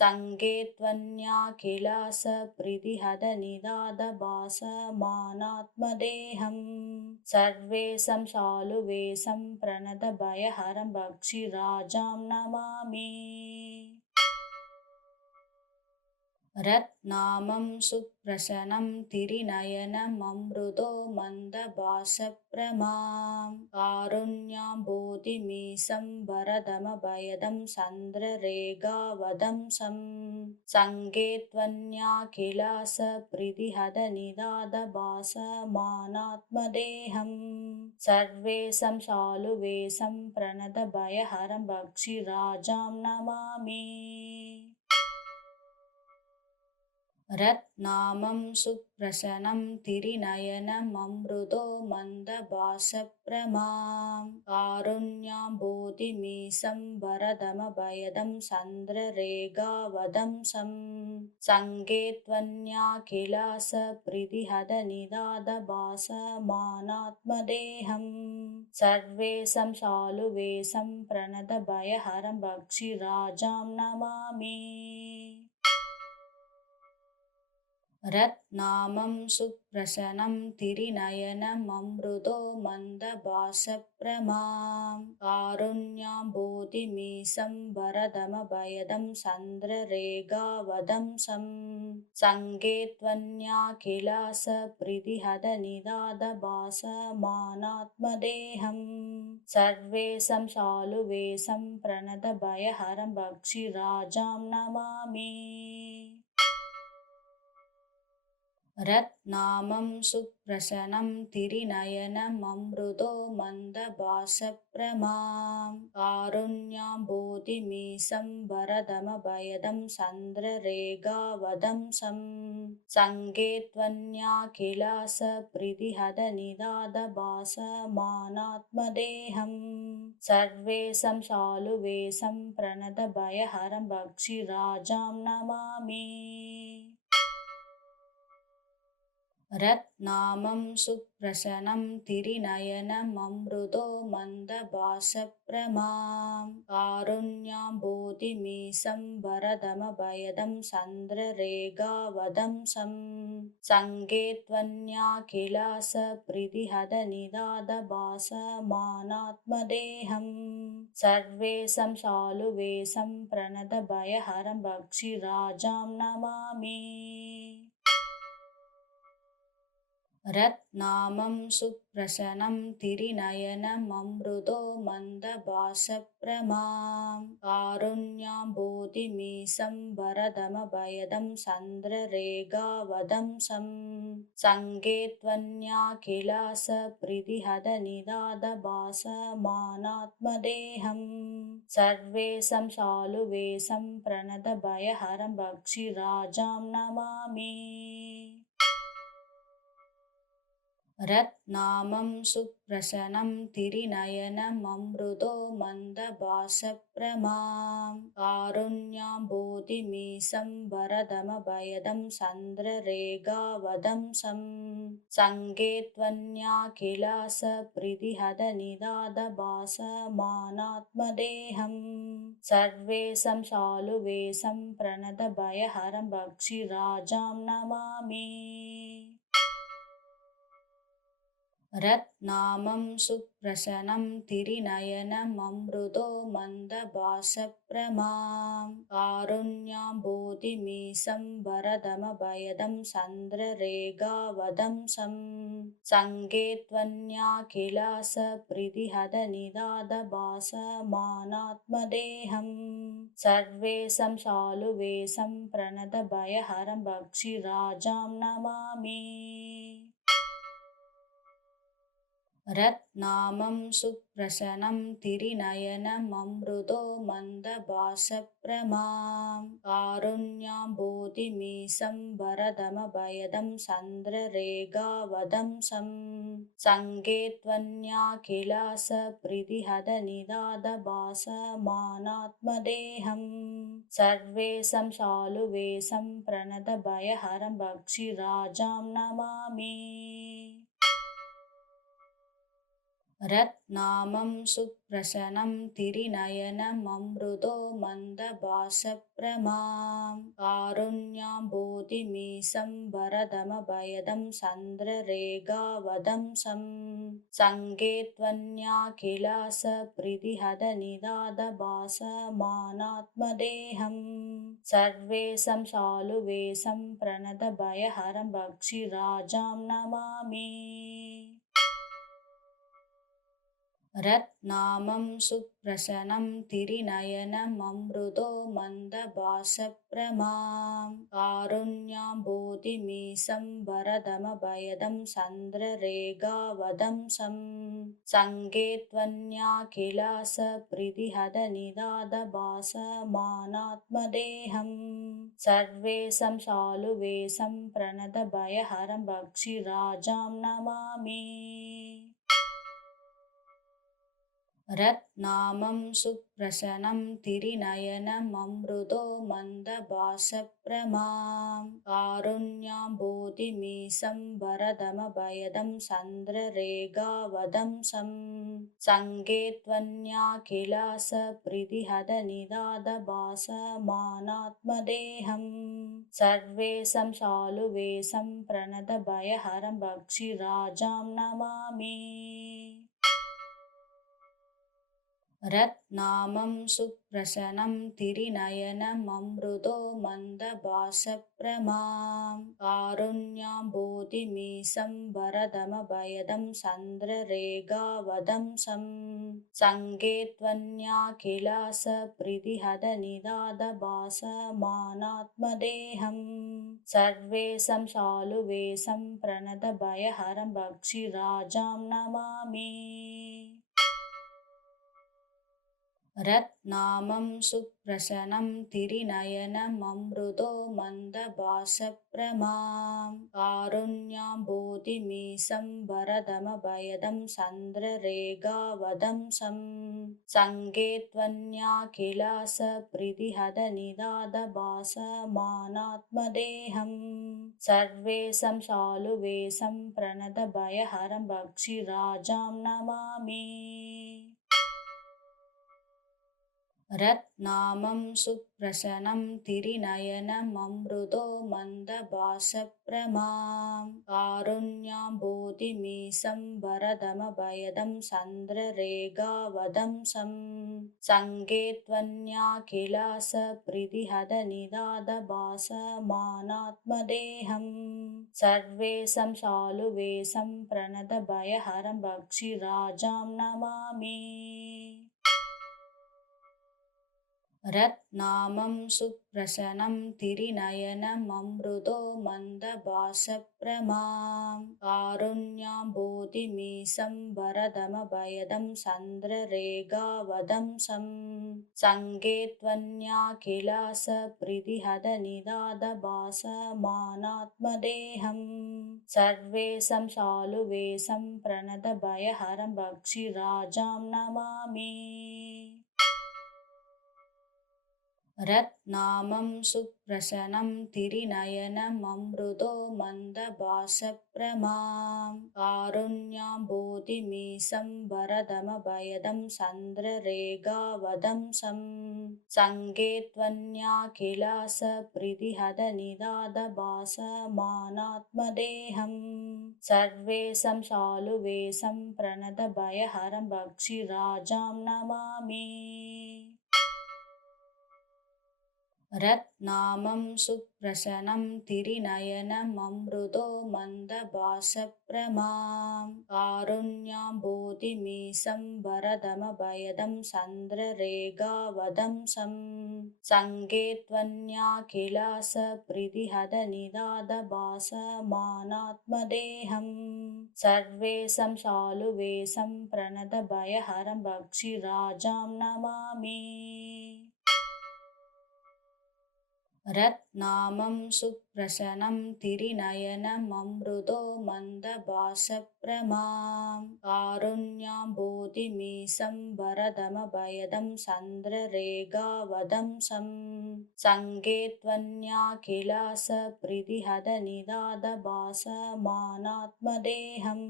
सङ्गे त्वन्याखिलासपृदिहदनिदादभासमानात्मदेहं सर्वेशं शालुवेशं प्रणतभयहरं भक्षिराजां नमामि। रत्नामं सुप्रसनं तिरिनयनममृदो मन्दभासप्रमां कारुण्याम्बोधिमीशं वरदमभयदं सन्द्ररेगावदंसं सङ्गे त्वन्याखिलासपृदिहदनिदादभासमानात्मदेहं सर्वेशं शालुवेशं प्रणतभयहरं भक्षिराजां नमामि। रत्नामं सुप्रसनं तिरिनयनममृदो मन्दभासप्रमां कारुण्याम्बोधिमीशं वरदमभयदं सन्द्ररेगावदंसं सङ्गे त्वन्याखिलासपृदिहदनिदादभासमानात्मदेहं सर्वेशं शालुवेशं प्रणतभयहरं भक्षिराजां नमामि। रत्नामं सुप्रसनं तिरिनयनममृदो मन्दभासप्रमां कारुण्याम्बोधिमीशं वरदमभयदं सन्द्ररेगावदंसं सङ्गे त्वन्याखिलासपृदिहदनिदादभासमानात्मदेहं सर्वेशं शालुवेशं प्रणतभयहरं भक्षिराजां नमामि। रत्नामं सुप्रसनं तिरिनयनममृदो मन्दभासप्रमां कारुण्याम्बोधिमीशं वरदमभयदं सन्द्ररेगावदंसं सङ्गे त्वन्याखिलासपृदिहदनिदादभासमानात्मदेहं सर्वेशं शालुवेशं प्रणतभयहरं भक्षिराजां नमामि। रत्नामं सुप्रसनं तिरिनयनममृदो मन्दभासप्रमां कारुण्याम्बोधिमीशं वरदमभयदं सन्द्ररेगावदंसं सङ्गे त्वन्याखिलासपृदिहदनिदादभासमानात्मदेहं सर्वेशं शालुवेशं प्रणतभयहरं भक्षिराजां नमामि। रत्नामं सुप्रसनं तिरिनयनममृदो मन्दभासप्रमां कारुण्याम्बोधिमीशं वरदमभयदं सन्द्ररेगावदंसं सङ्गे त्वन्याखिलासपृदिहदनिदादभासमानात्मदेहं सर्वेशं शालुवेशं प्रणतभयहरं भक्षिराजां नमामि। रत्नामं सुप्रसनं तिरिनयनममृदो मन्दभासप्रमां कारुण्याम्बोधिमीशं वरदमभयदं सन्द्ररेगावदंसं सङ्गे त्वन्याखिलासपृथिहदनिदादभासमानात्मदेहं सर्वेशं शालुवेशं प्रणतभयहरं भक्षिराजां नमामि। रत्नामं सुप्रसनं तिरिनयनममृदो मन्दभासप्रमां कारुण्याम्बोधिमीशं वरदमभयदं सन्द्ररेगावदंसं सङ्गे त्वन्याखिलासपृथिहदनिदादभासमानात्मदेहं सर्वेशं शालुवेशं प्रणतभयहरं भक्षिराजां नमामि। रत्नामं सुप्रसनं तिरिनयनममृदो मन्दभासप्रमां कारुण्याम्बोधिमीशं वरदमभयदं सन्द्ररेगावदंसं सङ्गे त्वन्याखिलासपृथिहदनिदादभासमानात्मदेहं सर्वेशं शालुवेशं प्रणतभयहरं भक्षिराजां नमामि। रत्नामं सुप्रसनं तिरिनयनममृदो मन्दभासप्रमां कारुण्याम्बोधिमीशं वरदमभयदं सन्द्ररेगावदंसं सङ्गे त्वन्याखिलासपृथिहदनिदादभासमानात्मदेहं सर्वेशं शालुवेशं प्रणतभयहरं भक्षिराजां नमामि। रत्नामं सुप्रसनं तिरिनयनममृदो मन्दभासप्रमां कारुण्याम्बोधिमीशं वरदमभयदं सन्द्ररेगावदंसं सङ्गे त्वन्याखिलासपृथिहदनिदादभासमानात्मदेहं सर्वेशं शालुवेशं प्रणतभयहरं भक्षिराजां नमामि। रत्नामं सुप्रसनं तिरिनयनममृदो मन्दभासप्रमां कारुण्याम्बोधिमीशं वरदमभयदं सन्द्ररेगावदंसं सङ्गे त्वन्याखिलासपृथिहदनिदादभासमानात्मदेहं सर्वेशं शालुवेशं प्रणतभयहरं भक्षिराजां नमामि। रत्नामं सुप्रसनं तिरिनयनममृदो मन्दभासप्रमां कारुण्याम्बोधिमीशं वरदमभयदं सन्द्ररेगावदंसं सङ्गे त्वन्याखिलासपृथिहदनिदादभासमानात्मदेहं सर्वेशं शालुवेशं प्रणतभयहरं भक्षिराजां नमामि। रत्नामं सुप्रसनं तिरिनयनममृदो मन्दभासप्रमां कारुण्याम्बोधिमीशं वरदमभयदं सन्द्ररेगावदंसं सङ्गे त्वन्याखिलासपृथिहदनिदादभासमानात्मदेहं सर्वेशं शालुवेशं प्रणतभयहरं भक्षिराजां नमामि। रत्नामं सुप्रसनं तिरिनयनममृदो मन्दभासप्रमां कारुण्याम्बोधिमीशं वरदमभयदं सन्द्ररेगावदंसं सङ्गे त्वन्याखिलासपृथिहदनिदादभासमानात्मदेहं सर्वेशं शालुवेशं प्रणतभयहरं भक्षिराजां नमामि। रत्नामं सुप्रसनं तिरिनयनममृदो मन्दभासप्रमां कारुण्याम्बोधिमीशं वरदमभयदं सन्द्ररेगावदंसं सङ्गे त्वन्याखिलासपृथिहदनिदादभासमानात्मदेहं सर्वेशं शालुवेशं प्रणतभयहरं भक्षिराजां नमामि। रत्नामं सुप्रसन्नं तिरिनयनममृतो मन्दभासप्रमां कारुण्याम्बोधिमीशं वरदमभयदं चन्द्ररेखावदंसं सङ्गे त्वन्याखिलासप्रीतिहदनिदादभासमानात्मदेहं सर्वेशं शालुवेशं प्रणतभयहरं भक्षिराजां नमामि। रत्नामं सुप्रसन्नं तिरिनयनममृतो मन्दभासप्रमां कारुण्याम्बोधिमीशं वरदमभयदं चन्द्ररेखावदंसं सङ्गे त्वन्याखिलासप्रीतिहदनिदादभासमानात्मदेहं सर्वेशं शालुवेशं प्रणतभयहरं भक्षिराजां नमामि। रत्नामं सुप्रसन्नं तिरिनयनममृतो मन्दभासप्रमां कारुण्याम्बोधिमीशं वरदमभयदं चन्द्ररेखावदंसं सङ्गे त्वन्याखिलासप्रीतिहदनिदादभासमानात्मदेहं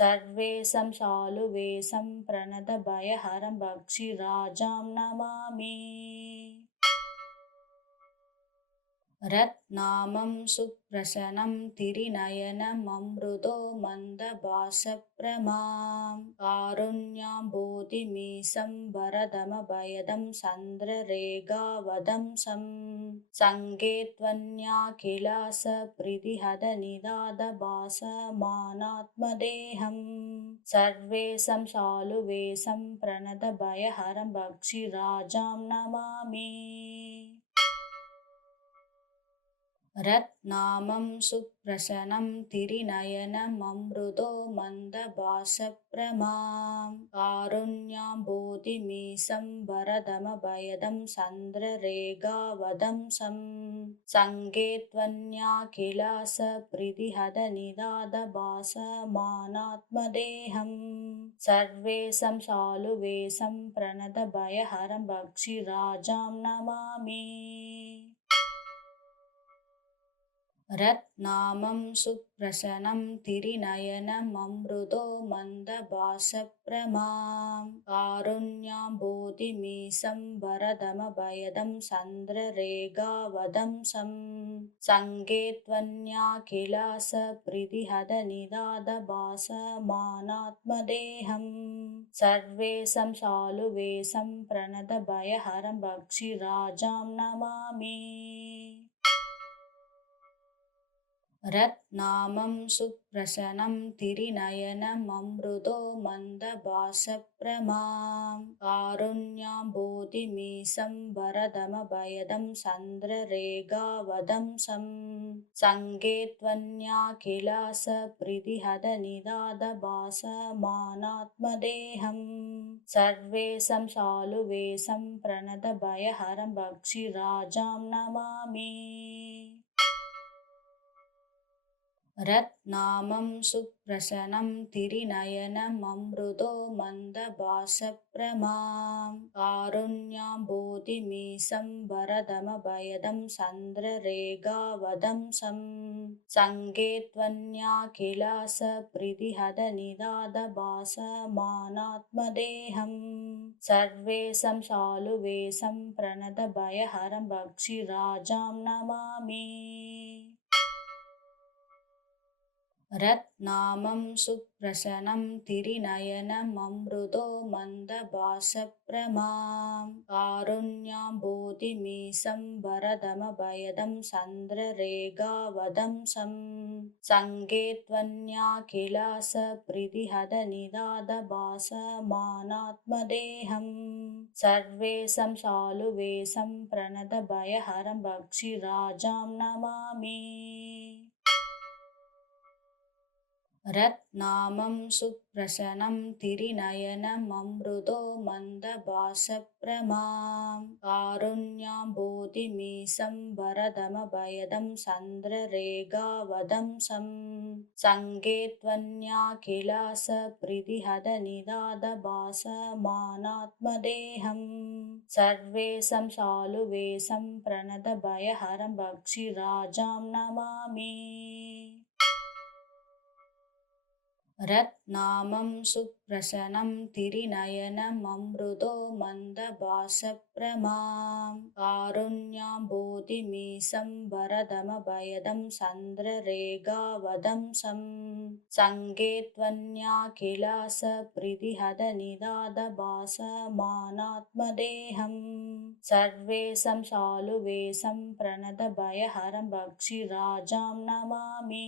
सर्वेशं शालुवेशं प्रणतभयहरं भक्षिराजां नमामि। रत्नामं सुप्रसन्नं तिरिनयनममृतो मन्दभासप्रमां कारुण्याम्बोधिमीशं वरदमभयदं चन्द्ररेखावदंसं सङ्गे त्वन्याखिलासप्रीतिहदनिदादभासमानात्मदेहं सर्वेशं शालुवेशं प्रणतभयहरं भक्षिराजां नमामि। रत्नामं सुप्रसन्नं तिरिनयनममृतो मन्दभासप्रमां कारुण्याम्बोधिमीशं वरदमभयदं चन्द्ररेखावदंसं सङ्गे त्वन्याखिलासप्रीतिहदनिदादभासमानात्मदेहं सर्वेशं शालुवेशं प्रणतभयहरं भक्षिराजां नमामि। रत्नामं सुप्रसन्नं तिरिनयनममृतो मन्दभासप्रमां कारुण्याम्बोधिमीशं वरदमभयदं चन्द्ररेखावदंसं सङ्गे त्वन्याखिलासप्रीतिहदनिदादभासमानात्मदेहं सर्वेशं शालुवेशं प्रणतभयहरं भक्षिराजां नमामि। रत्नामं सुप्रसन्नं तिरिनयनममृतो मन्दभासप्रमां कारुण्याम्बोधिमीशं वरदमभयदं चन्द्ररेखावदंसं सङ्गे त्वन्याखिलासप्रीतिहदनिदादभासमानात्मदेहं सर्वेशं शालुवेशं प्रणतभयहरं भक्षिराजां नमामि। रत्नामं सुप्रसन्नं तिरिनयनममृतो मन्दभासप्रमां कारुण्याम्बोधिमीशं वरदमभयदं चन्द्ररेखावदंसं सङ्गे त्वन्याखिलासप्रीतिहदनिदादभासमानात्मदेहं सर्वेशं शालुवेशं प्रणतभयहरं भक्षिराजां नमामि। रत्नामं सुप्रसन्नं तिरिनयनममृतो मन्दभासप्रमां कारुण्याम्बोधिमीशं वरदमभयदं चन्द्ररेखावदंसं सङ्गे त्वन्याखिलासप्रीतिहदनिदादभासमानात्मदेहं सर्वेशं शालुवेशं प्रणतभयहरं भक्षिराजां नमामि। रत्नामं सुप्रसनं तिरिनयनममृदो मन्दभासप्रमां कारुण्याम्बोधिमीशं वरदमभयदं सन्द्ररेगावदंसं सङ्गे त्वन्याखिलासपृथिहदनिदादभासमानात्मदेहं सर्वेशं शालुवेशं प्रणतभयहरं भक्षिराजां नमामि रत्नामं सुप्रसनं तिरिनयनममृदो मन्दभासप्रमां कारुण्याम्बोधिमीशं वरदमभयदं सन्द्ररेगावदंसं सङ्गे त्वन्याखिलासपृथिहदनिदादभासमानात्मदेहं सर्वेशं शालुवेशं प्रणतभयहरं भक्षिराजां नमामि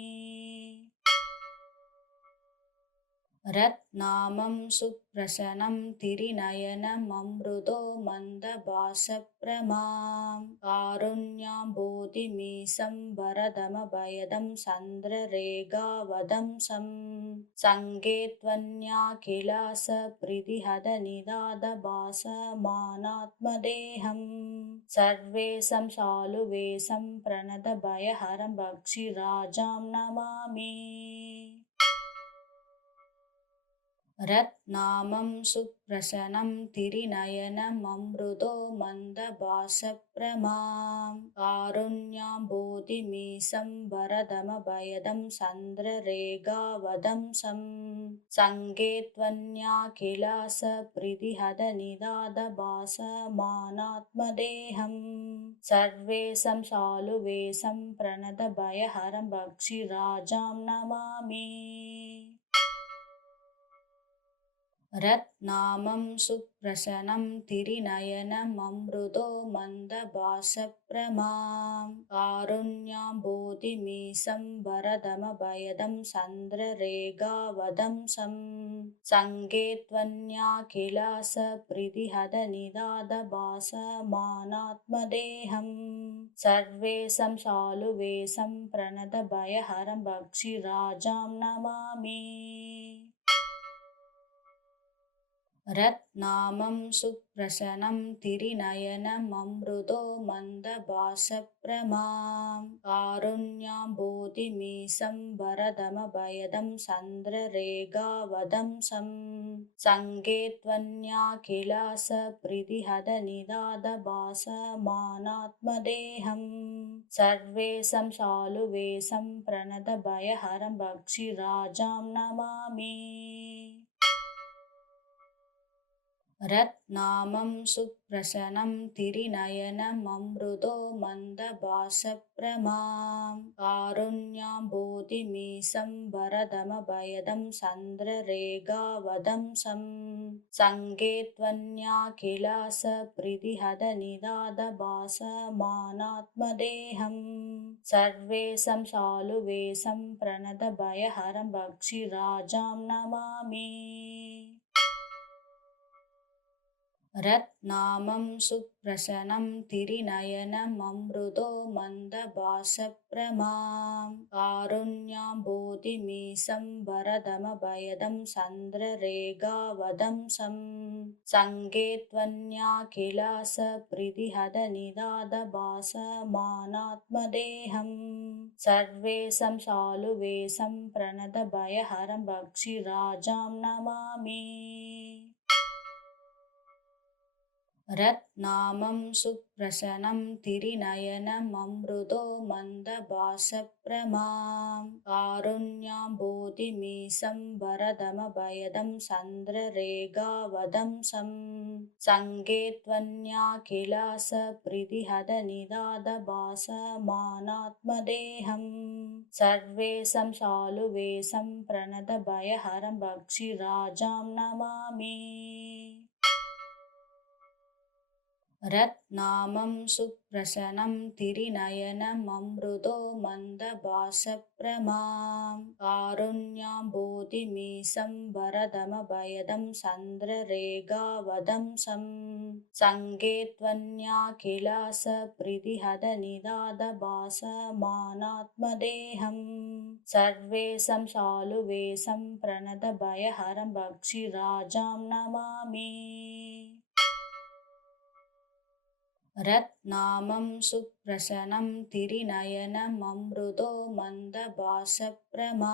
रत्नामं सुप्रसनं तिरिनयनममृदो मन्दभासप्रमां कारुण्याम्बोधिमीशं वरदमभयदं सन्द्ररेगावदंसं सङ्गे त्वन्याखिलासपृथिहदनिदादभासमानात्मदेहं सर्वेशं शालुवेशं प्रणतभयहरं भक्षिराजां नमामि रत्नामं सुप्रसनं तिरिनयनममृदो मन्दभासप्रमां कारुण्याम्बोधिमीशं वरदमभयदं सन्द्ररेगावदंसं सङ्गे त्वन्याखिलासपृथिहदनिदादभासमानात्मदेहं सर्वेशं शालुवेशं प्रणतभयहरं भक्षिराजां नमामि रत्नामं सुप्रसनं तिरिनयनममृदो मन्दभासप्रमां कारुण्याम्बोधिमीशं वरदमभयदं सन्द्ररेगावदंसं सङ्गे त्वन्याखिलासपृथिहदनिदादभासमानात्मदेहं सर्वेशं शालुवेशं प्रणतभयहरं भक्षिराजां नमामि रत्नामं सुप्रसनं तिरिनयनममृदो मन्दभासप्रमां कारुण्याम्बोधिमीशं वरदमभयदं सन्द्ररेगावदंसं सङ्गे त्वन्याखिलासपृथिहदनिदादभासमानात्मदेहं सर्वेशं शालुवेशं प्रणतभयहरं भक्षिराजां नमामि रत्नामं सुप्रसनं तिरिनयनममृदो मन्दभासप्रमां कारुण्याम्बोधिमीशं वरदमभयदं सन्द्ररेगावदंसं सङ्गे त्वन्याखिलासपृथिहदनिदादभासमानात्मदेहं सर्वेशं शालुवेशं प्रणतभयहरं भक्षिराजां नमामि रत्नामं सुप्रसनं तिरिनयनममृदो मन्दभासप्रमां कारुण्याम्बोधिमीशं वरदमभयदं सन्द्ररेगावदंसं सङ्गे त्वन्याखिलासपृथिहदनिदादभासमानात्मदेहं सर्वेशं शालुवेशं प्रणतभयहरं भक्षिराजां नमामि रत्नामं सुप्रसनं तिरिनयनममृदो मन्दभासप्रमां कारुण्याम्बोधिमीशं वरदमभयदं सन्द्ररेगावदंसं सङ्गे त्वन्याखिलासपृथिहदनिदादभासमानात्मदेहं सर्वेशं शालुवेशं प्रणतभयहरं भक्षिराजां नमामि रत्नामं सुप्रसनं तिरिनयनममृदो मन्दभासप्रमां कारुण्याम्बोधिमीशं कारुण्याम्बोधिमीशं वरदमभयदं सन्द्ररेगावदंसं सङ्गे त्वन्याखिलासपृथिहदनिदादभासमानात्मदेहं सर्वेशं शालुवेशं प्रणतभयहरं भक्षिराजां नमामि। रत्नामं सुप्रसन्नं तिरिनयनममृदो मन्दभासप्रमां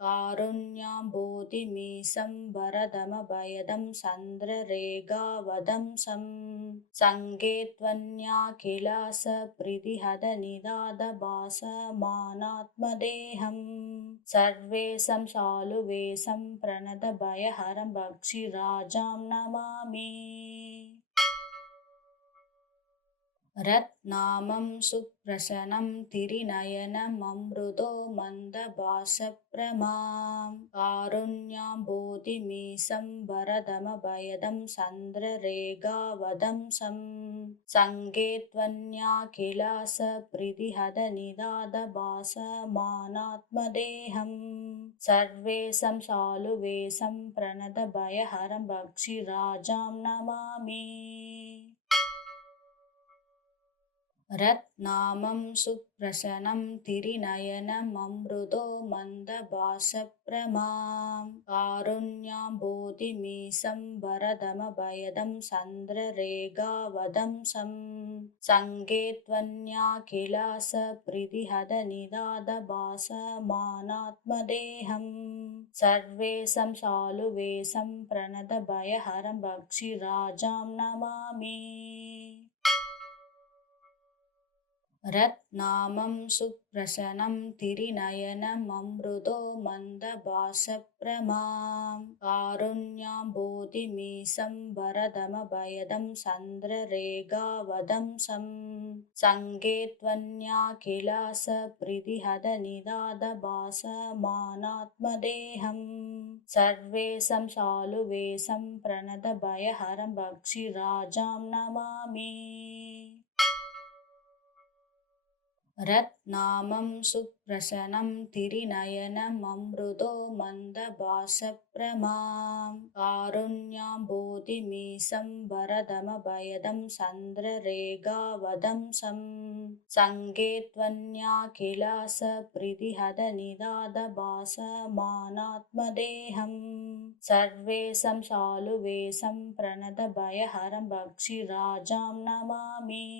कारुण्याम्बोधिमीशं वरदमभयदं सन्द्ररेगावदंसं सङ्गे त्वन्याखिलासपृथिहदनिदादभासमानात्मदेहं सर्वेशं शालुवेशं प्रणतभयहरं भक्षिराजां नमामि। रत्नामं सुप्रसन्नं तिरिनयनममृदो मन्दभासप्रमां कारुण्याम्बोधिमीशं वरदमभयदं सन्द्ररेगावदंसं सङ्गे त्वन्याखिलासपृथिहदनिदादभासमानात्मदेहं सर्वेशं शालुवेशं प्रणतभयहरं भक्षिराजां नमामि। रत्नामं सुप्रसन्नं तिरिनयनममृदो मन्दभासप्रमां कारुण्याम्बोधिमीशं वरदमभयदं सन्द्ररेगावदंसं सङ्गे त्वन्याखिलासपृथिहदनिदादभासमानात्मदेहं सर्वेशं शालुवेशं प्रणतभयहरं भक्षिराजां नमामि। रत्नामं सुप्रसन्नं तिरिनयनममृदो मन्दभासप्रमां कारुण्याम्बोधिमीशं वरदमभयदं सन्द्ररेगावदंसं सङ्गे त्वन्याखिलासपृथिहदनिदादभासमानात्मदेहं सर्वेशं शालुवेशं प्रणतभयहरं भक्षिराजां नमामि। रत्नामं सुप्रसन्नं तिरिनयनममृदो मन्दभासप्रमां कारुण्याम्बोधिमीशं वरदमभयदं सन्द्ररेगावदंसं सङ्गे त्वन्याखिलासपृथिहदनिदादभासमानात्मदेहं सर्वेशं शालुवेशं प्रणतभयहरं भक्षिराजां नमामि।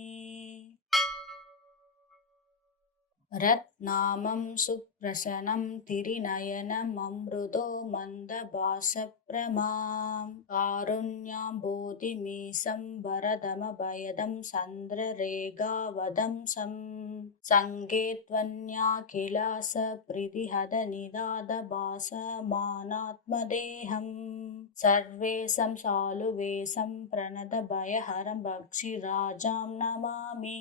रत्नामं सुप्रसन्नं तिरिनयनममृदो मन्दभासप्रमां कारुण्याम्बोधिमीशं वरदमभयदं सन्द्ररेगावदंसं सङ्गे त्वन्याखिलासपृथिहदनिदादभासमानात्मदेहं सर्वेशं शालुवेशं प्रणतभयहरं भक्षिराजां नमामि।